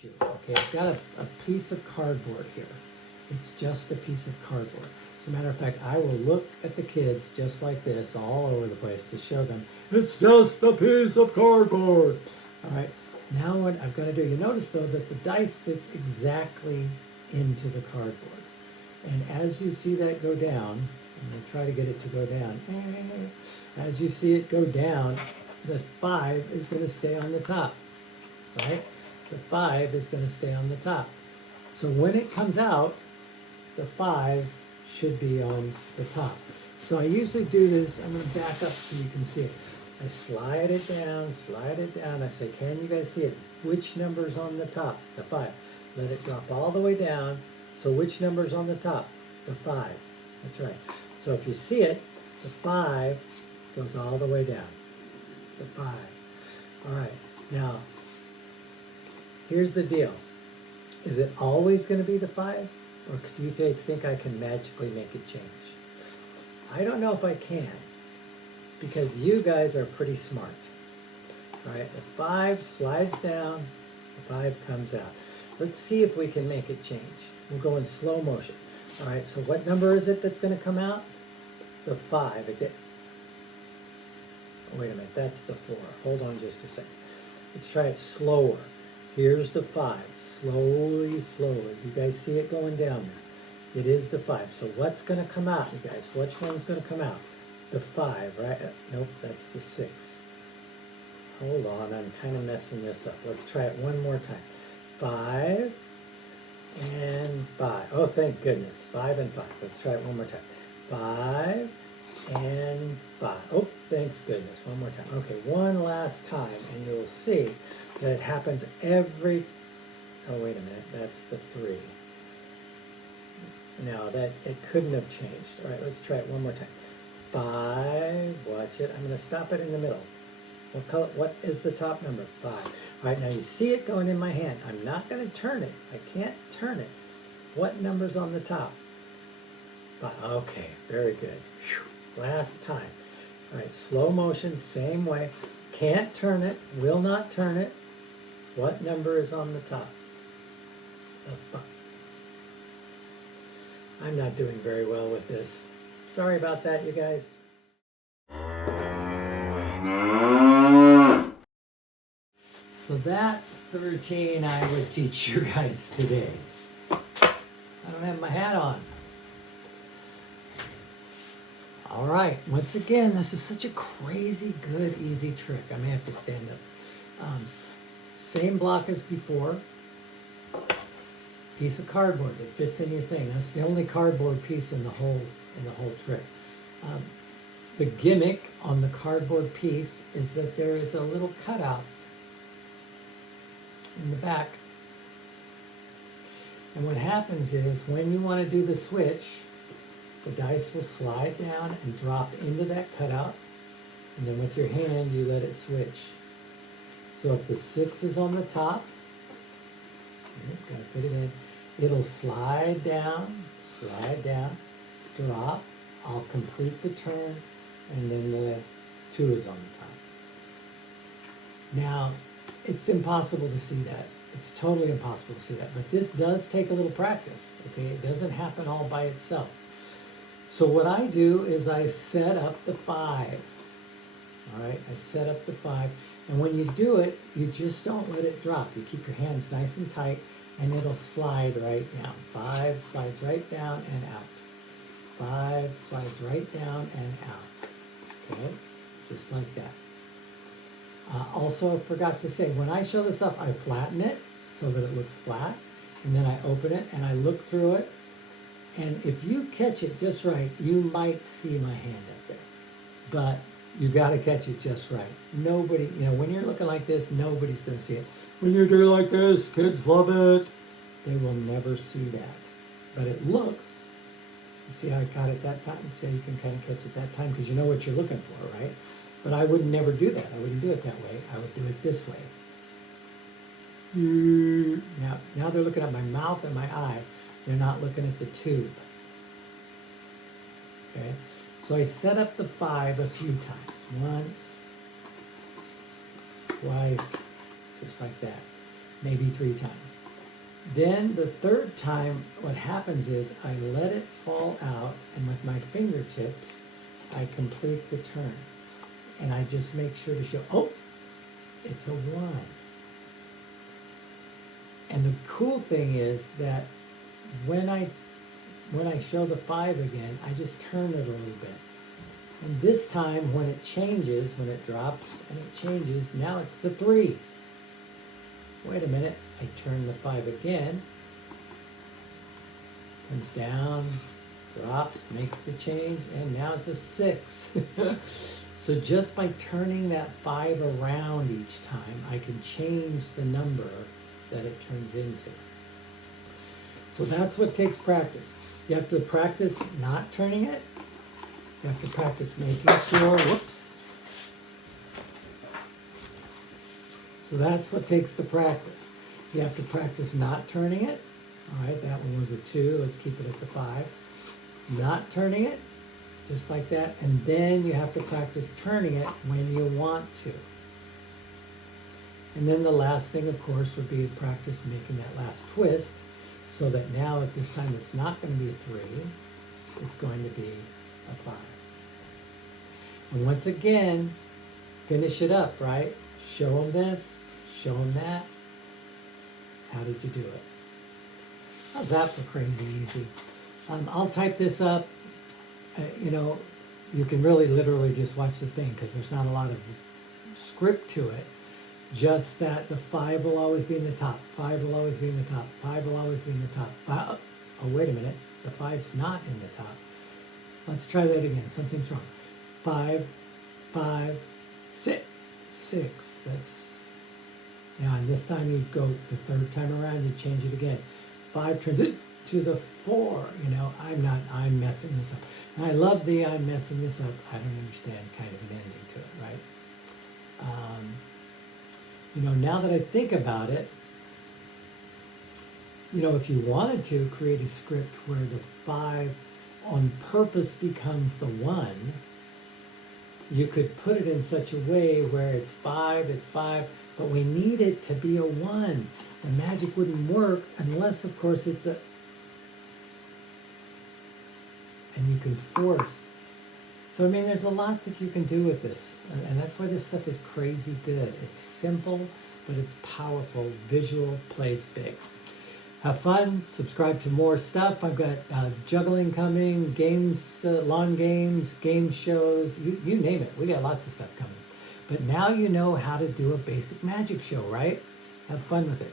teach you. Okay, I've got a piece of cardboard here. It's just a piece of cardboard. As a matter of fact, I will look at the kids just like this all over the place to show them it's just a piece of cardboard. All right, now what I've got to do, you notice though that the dice fits exactly into the cardboard. And as you see that go down, I'm going to try to get it to go down. As you see it go down, the 5 is going to stay on the top, right? The 5 is going to stay on the top. So when it comes out, the 5 should be on the top. So I usually do this, I'm going to back up so you can see it. I slide it down, I say, can you guys see it? Which number's on the top? The 5. Let it drop all the way down. So which number's on the top? The 5. That's right. So if you see it, the 5 goes all the way down. The 5. All right. Now, here's the deal. Is it always going to be the 5? Or do you guys think I can magically make it change? I don't know if I can, because you guys are pretty smart. All right, the 5 slides down, the 5 comes out. Let's see if we can make it change. We'll go in slow motion. All right, so what number is it that's going to come out? The 5. Is it? Oh, wait a minute, that's the 4. Hold on just a second. Let's try it slower. Here's the 5. Slowly, slowly. You guys see it going down there? It is the 5. So what's going to come out, you guys? Which one's going to come out? The 5, right? Nope, that's the 6. Hold on, I'm kind of messing this up. Let's try it one more time. 5 and 5. Oh, thank goodness. 5 and 5. Let's try it one more time. 5 and 5. Oh, thanks goodness. One more time. Okay, one last time, and you'll see that it happens every... Oh, wait a minute. That's the 3. No, that it couldn't have changed. All right, let's try it one more time. 5. Watch it. I'm going to stop it in the middle. What color? What is the top number? 5. All right, now you see it going in my hand. I'm not going to turn it. I can't turn it. What number's on the top? 5. Okay, very good. Whew. Last time. All right, slow motion, same way. Can't turn it. Will not turn it. What number is on the top? The 5. I'm not doing very well with this. Sorry about that, you guys. So that's the routine I would teach you guys today. I don't have my hat on. All right, once again, this is such a crazy good, easy trick. I may have to stand up. Same block as before. Piece of cardboard that fits in your thing. That's the only cardboard piece in the whole trick. The gimmick on the cardboard piece is that there is a little cutout in the back. And what happens is when you want to do the switch, the dice will slide down and drop into that cutout, and then with your hand you let it switch. So if the 6 is on the top, gotta fit it in, it'll slide down, drop, I'll complete the turn, and then the 2 is on the top. Now, it's impossible to see that. It's totally impossible to see that, but this does take a little practice, okay? It doesn't happen all by itself. So what I do is I set up the 5, all right? I set up the 5, and when you do it, you just don't let it drop. You keep your hands nice and tight, and it'll slide right down. 5 slides right down and out. 5 slides right down and out, okay? Just like that. Also, I forgot to say, when I show this up, I flatten it so that it looks flat, and then I open it and I look through it, and if you catch it just right, you might see my hand up there, but you got to catch it just right. Nobody, when you're looking like this, nobody's going to see it. When you do like this, kids love it. They will never see that, but it looks, you see how I caught it that time? So you can kind of catch it that time because you know what you're looking for, right? But I would never do that. I wouldn't do it that way. I would do it this way. Now they're looking at my mouth and my eye. They're not looking at the tube. Okay? So I set up the 5 a few times. Once, twice, just like that. maybe 3 times. Then the third time, what happens is I let it fall out, and with my fingertips, I complete the turn. And I just make sure to show, oh, it's a 1. And the cool thing is that when I show the 5 again, I just turn it a little bit. And this time, when it changes, when it drops and it changes, now it's the 3. Wait a minute, I turn the 5 again, comes down, drops, makes the change, and now it's a 6. So just by turning that 5 around each time, I can change the number that it turns into. So that's what takes practice. You have to practice not turning it. You have to practice making sure, whoops. So that's what takes the practice. You have to practice not turning it. All right, that one was a 2. Let's keep it at the 5. Not turning it, just like that. And then you have to practice turning it when you want to. And then the last thing, of course, would be to practice making that last twist, so that now at this time it's not going to be a 3, it's going to be a 5. And once again, finish it up, right? Show them this, show them that. How did you do it? How's that for crazy easy? I'll type this up. You can really literally just watch the thing because there's not a lot of script to it. Just that the 5 will always be in the top, 5 will always be in the top, 5 will always be in the top. Oh, wait a minute. The 5's not in the top. Let's try that again. Something's wrong. 5, 5, 6, 6. Now, and this time you go the third time around, you change it again. 5 turns it to the 4. I'm messing this up. And I love the I'm messing this up, I don't understand kind of an ending to it, right? Now that I think about it, if you wanted to create a script where the 5 on purpose becomes the 1, you could put it in such a way where it's 5, but we need it to be a 1. The magic wouldn't work unless, of course, it's a... And you can force. So, there's a lot that you can do with this. And that's why this stuff is crazy good. It's simple, but it's powerful. Visual plays big. Have fun. Subscribe to more stuff. I've got juggling coming, games, lawn games, game shows, you name it. We got lots of stuff coming. But now you know how to do a basic magic show, right? Have fun with it.